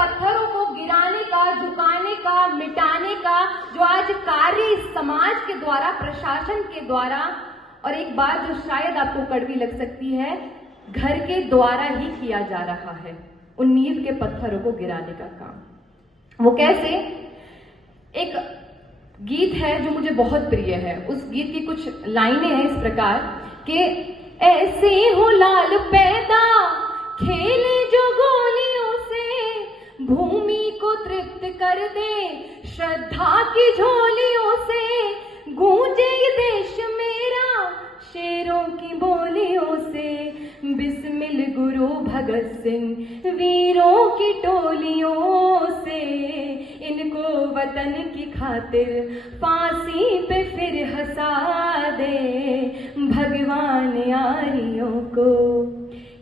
पत्थरों को गिराने का, झुकाने का, मिटाने का जो आज कार्य इस समाज के द्वारा, प्रशासन के द्वारा, और एक बात जो शायद आपको कड़वी लग सकती है, घर के द्वारा ही किया जा रहा है, उन नींव के पत्थरों को गिराने का काम। वो कैसे? एक गीत है जो मुझे बहुत प्रिय है, उस गीत की कुछ लाइनें हैं इस प्रकार कि ऐसे हो लाल पैदा खेले जो गोलियों से, भूमि को तृप्त कर दे श्रद्धा की झोलियों से, गूंजे ये देश मेरा शेरों की बोलियों से, बिस्मिल गुरु भगत सिंह वीरों की टोलियों से, इनको वतन की खातिर फांसी पे फिर हंसा दे भगवान यारियों को।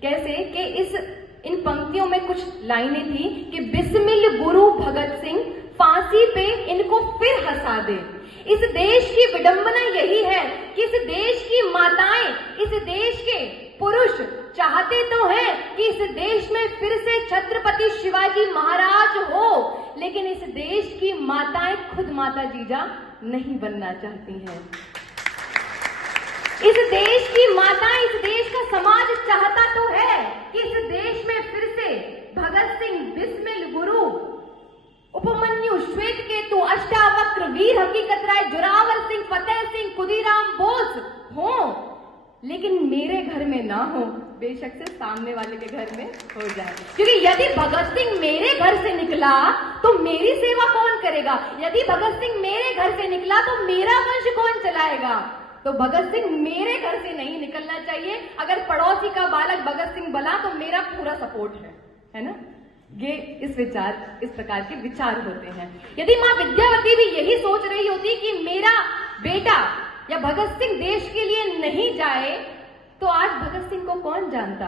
कैसे कि इन पंक्तियों में कुछ लाइनें थी कि बिस्मिल गुरु भगत सिंह फांसी पे इनको फिर हंसा दे। इस देश की विडंबना यही है कि इस देश की माताएं, इस देश के पुरुष चाहते तो हैं कि इस देश में फिर से छत्रपति शिवाजी महाराज हो, लेकिन इस देश की माताएं खुद माता जीजा नहीं बनना चाहती हैं। इस देश की माताएं, इस देश का समाज चाहता तो है कि इस देश में फिर से भगत सिंह, बिस्मिल गुरु, उपमन्यु, श्वेत केतु, अष्टावक्र, वीर हकीकत राय, जोरावर सिंह, फतेह सिंह, खुदीराम बोस हो, लेकिन मेरे घर में ना हो, बेशक से सामने वाले के घर में हो जाए। क्योंकि यदि भगत सिंह मेरे घर से निकला तो मेरी सेवा कौन करेगा? यदि भगत सिंह मेरे घर से निकला तो मेरा वंश कौन चलाएगा? तो भगत सिंह मेरे घर से नहीं निकलना चाहिए। अगर पड़ोसी का बालक भगत सिंह बना तो मेरा पूरा सपोर्ट है ना? ये इस प्रकार के विचार होते हैं। यदि माँ विद्यावती भी यही सोच रही होती कि मेरा बेटा या भगत सिंह देश के लिए नहीं जाए, तो आज भगत सिंह को कौन जानता?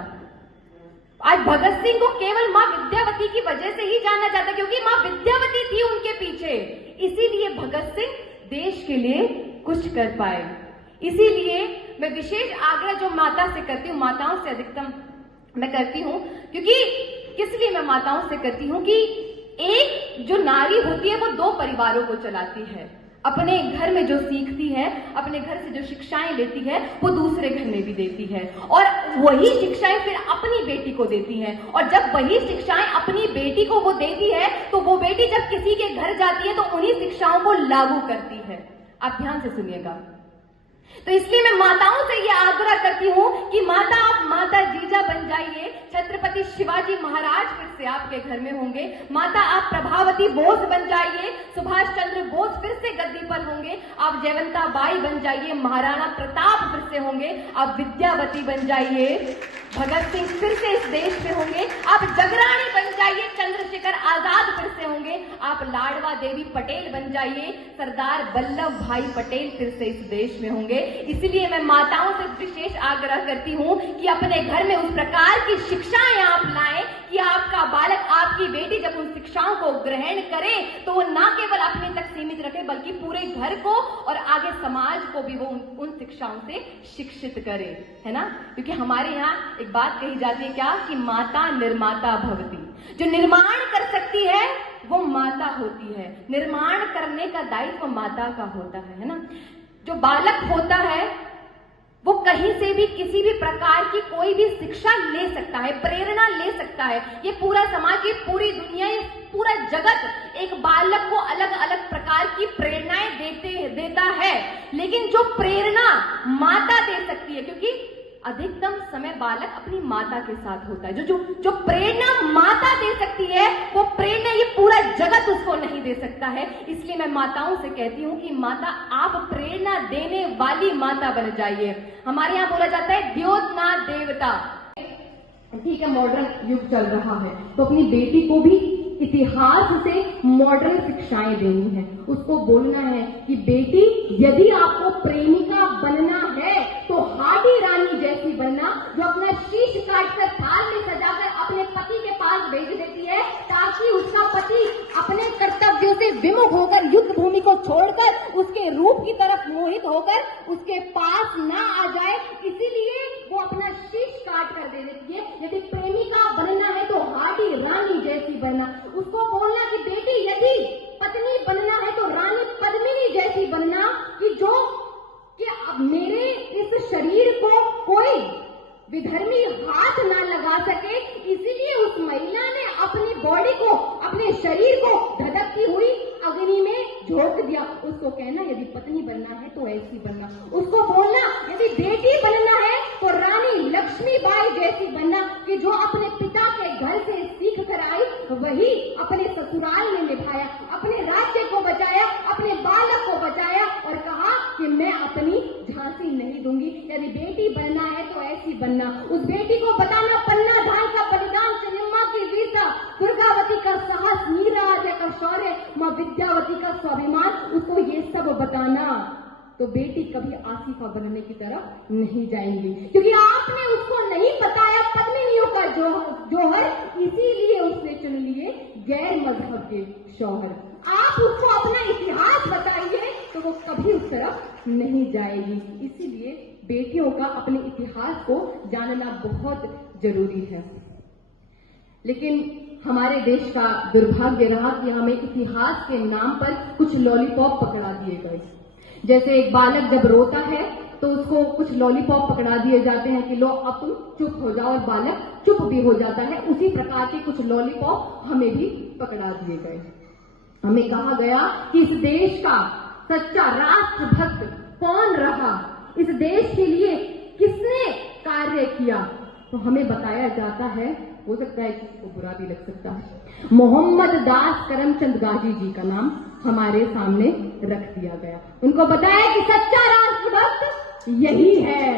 आज भगत सिंह को केवल माँ विद्यावती की वजह से ही जाना जाता, क्योंकि माँ विद्यावती थी उनके पीछे, इसीलिए भगत सिंह देश के लिए कुछ कर पाए। इसीलिए मैं विशेष आग्रह जो माता से करती हूँ, माताओं से अधिकतम मैं करती हूँ, क्योंकि किस लिए मैं माताओं से करती हूँ कि एक जो नारी होती है वो दो परिवारों को चलाती है। अपने घर में जो सीखती है, अपने घर से जो शिक्षाएं लेती है, वो दूसरे घर में भी देती है, और वही शिक्षाएं फिर अपनी बेटी को देती है। और जब वही शिक्षाएं अपनी बेटी को वो देती है, तो वो बेटी जब किसी के घर जाती है तो उन्हीं शिक्षाओं को लागू करती है। आप ध्यान से सुनिएगा। तो इसलिए मैं माताओं से ये आग्रह करती हूँ कि माता, आप माता जीजा बन जाइए। छत्रपति शिवाजी महाराज फिर से आपके घर में होंगे। माता, आप प्रभावती बोस बन जाइए। सुभाष चंद्र बोस फिर से गद्दी पर होंगे। आप जयवंता बाई बन जाइए। महाराणा प्रताप फिर से होंगे। आप विद्यावती बन जाइए। भगत सिंह फिर से इस देश में होंगे। आप जगरानी बन जाइए। चंद्रशेखर आजाद फिर से होंगे। आप लाडवा देवी पटेल बन जाइए। सरदार वल्लभ भाई पटेल फिर से इस देश में होंगे। इसलिए मैं माताओं से विशेष आग्रह करती हूँ कि अपने घर में उस प्रकार की शिक्षाएं आप लाएं कि आपका बालक, आपकी बेटी जब उन शिक्षाओं को ग्रहण करे तो वो न केवल अपने तक सीमित रखे, बल्कि पूरे घर को और आगे समाज को भी वो उन शिक्षाओं से शिक्षित करे, है ना? क्योंकि हमारे यहाँ एक बात कही जाती है क्या, कि माता निर्माता भवती। जो निर्माण कर सकती है वो माता होती है। निर्माण करने का दायित्व माता का होता है ना? जो बालक होता है वो कहीं से भी किसी भी प्रकार की कोई भी शिक्षा ले सकता है, प्रेरणा ले सकता है। ये पूरा समाज, ये पूरी दुनिया, ये पूरा जगत एक बालक को अलग अलग प्रकार की प्रेरणाएं देता है, लेकिन जो प्रेरणा माता दे सकती है, क्योंकि अधिकतम समय बालक अपनी माता के साथ होता है। जो प्रेरणा माता दे सकती है, वो प्रेरणा ये पूरा जगत उसको नहीं दे सकता है। इसलिए मैं माताओं से कहती हूँ कि माता, आप प्रेरणा देने वाली माता बन जाइए। हमारे यहाँ बोला जाता है द्योतना देवता। ठीक है, मॉडर्न युग चल रहा है, तो अपनी बेटी को भी इतिहास से मॉडर्न शिक्षाएं देनी है। उसको बोलना है कि बेटी, यदि आपको प्रेमिका बनना है तो हाडी रानी जैसी बनना, जो अपना शीश काटकर थाल में सजाकर अपने पति के पास भेज देती है, ताकि उसका पति अपने कर्तव्यों से विमुख होकर, युद्ध भूमि को छोड़कर उसके रूप की तरफ मोहित होकर उसके पास ना आ जाए। इसीलिए वो अपना शीश काट कर दे देती है। यदि प्रेमिका बनना है तो हाडी रानी जैसी बनना। उस बॉडी को, अपने शरीर को धधकती हुई अग्नि में झोंक दिया। उसको कहना यदि पत्नी बनना है तो ऐसी बनना, उसको बोलना यदि बेटी बनना है तो रानी लक्ष्मीबाई जैसी बनना, कि जो अपने पिता के घर से सीख कर आई वही अपने ससुराल में निभाया, अपने राज्य को बचाया, अपने बालक को बचाया और कहा कि मैं अपनी झांसी नहीं दूंगी। यदि बेटी बनना है तो ऐसी बनना। उस बेटी को बताना पन्ना धान का बलिदान, चन्नम्मा की वीरता, दुर्गावती का साहस, नीलराज का शौर्य, मां विद्यावती का स्वाभिमान, उसको ये सब बताना। तो बेटी कभी आसिफा बनने की तरफ नहीं जाएंगी, क्योंकि आपने उसको नहीं बताया पद्मिनियों का जौहर, इसीलिए उसने चुन लिए गैर मजहब के शौहर। आप उसको अपना इतिहास बताइए तो वो कभी उस तरफ नहीं जाएगी। इसीलिए बेटियों का अपने इतिहास को जानना बहुत जरूरी है। लेकिन हमारे देश का दुर्भाग्य रहा कि हमें इतिहास के नाम पर कुछ लॉलीपॉप पकड़ा दिए गए। जैसे एक बालक जब रोता है तो उसको कुछ लॉलीपॉप पकड़ा दिए जाते हैं कि लो अब तुम चुप हो जाओ, और बालक चुप भी हो जाता है। उसी प्रकार के कुछ लॉलीपॉप हमें भी पकड़ा दिए गए। हमें कहा गया कि इस देश का सच्चा राष्ट्रभक्त कौन रहा, इस देश के लिए किसने कार्य किया, तो हमें बताया जाता है, हो सकता है किसी को बुरा भी लग सकता है, मोहम्मद दास करमचंद गांधी जी का नाम हमारे सामने रख दिया गया। उनको बताया कि सच्चा राष्ट्रभक्त यही है।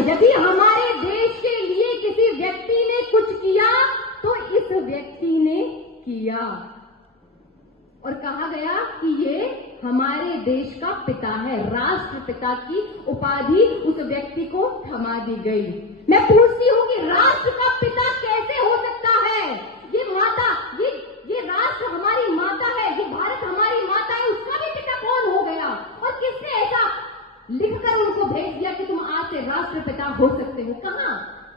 यदि हमारे देश के लिए किसी व्यक्ति ने कुछ किया तो इस व्यक्ति ने किया, और कहा गया कि ये हमारे देश का पिता है। राष्ट्रपिता की उपाधि उस व्यक्ति को थमा दी गई। मैं पूछती हूँ कि राष्ट्र का पिता कैसे हो सकता है? ये माता, ये राष्ट्र हमारी माता है, ये भारत हमारी माता है, उसका भी पिता कौन हो गया? और किसने ऐसा लिखकर उनको भेज दिया कि तुम आज से राष्ट्रपिता हो सकते हो? कहाँ?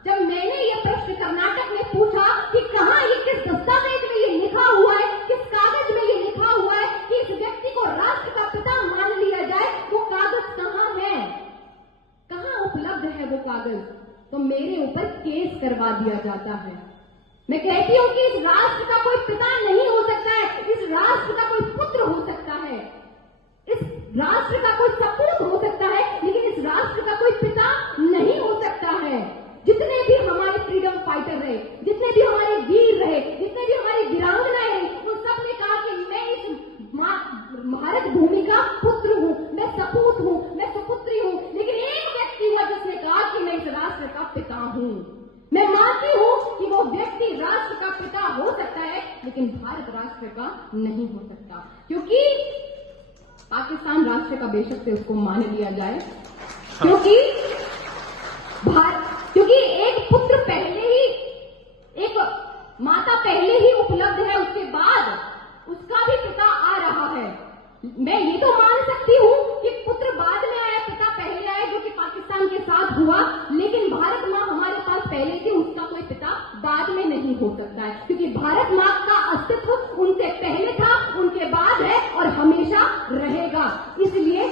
जब मैंने ये प्रश्न कर्नाटक में पूछा कि कहाँ, ये किस दस्तावेज में ये लिखा हुआ है, किस कागज में ये लिखा हुआ है कि इस व्यक्ति को राष्ट्र का पिता मान लिया जाए, वो कागज कहाँ है, कहाँ उपलब्ध है वो कागज? तो मेरे ऊपर केस करवा दिया जाता है। मैं कहती हूँ कि इस राष्ट्र का कोई पिता नहीं हो सकता है, इस राष्ट्र का कोई पुत्र हो सकता है, इस राष्ट्र का कोई सपूत हो सकता है, लेकिन इस राष्ट्र का कोई पिता नहीं हो सकता है। जितने भी हमारे फ्रीडम फाइटर रहे, जितने भी हमारे वीर रहे, जितने भी हमारी वीरांगनाएं रही, उन सब ने कहा कि मैं इस भारत भूमि का पुत्र हूँ, मैं सपूत हूँ, मैं सुपुत्री हूँ। लेकिन एक व्यक्ति हुआ जिसने कहा कि मैं इस राष्ट्र का पिता हूँ। मैं मानती हूँ कि वो व्यक्ति राष्ट्र का पिता हो सकता है, लेकिन भारत राष्ट्र का नहीं हो सकता, क्योंकि पाकिस्तान राष्ट्र का बेशक से उसको मान लिया जाए, क्योंकि एक पुत्र पहले ही, एक माता पहले ही उपलब्ध है, उसके बाद उसका भी पिता आ रहा है। मैं ये तो मान सकती हूँ कि पुत्र बाद में आया, पिता पहले आया, जो कि पाकिस्तान के साथ हुआ, लेकिन भारत माँ हमारे पास पहले थी, उसका कोई पिता बाद में नहीं हो सकता है, क्योंकि भारत माँ का अस्तित्व उनसे पहले था, उनके बाद है और हमेशा रहेगा। इसलिए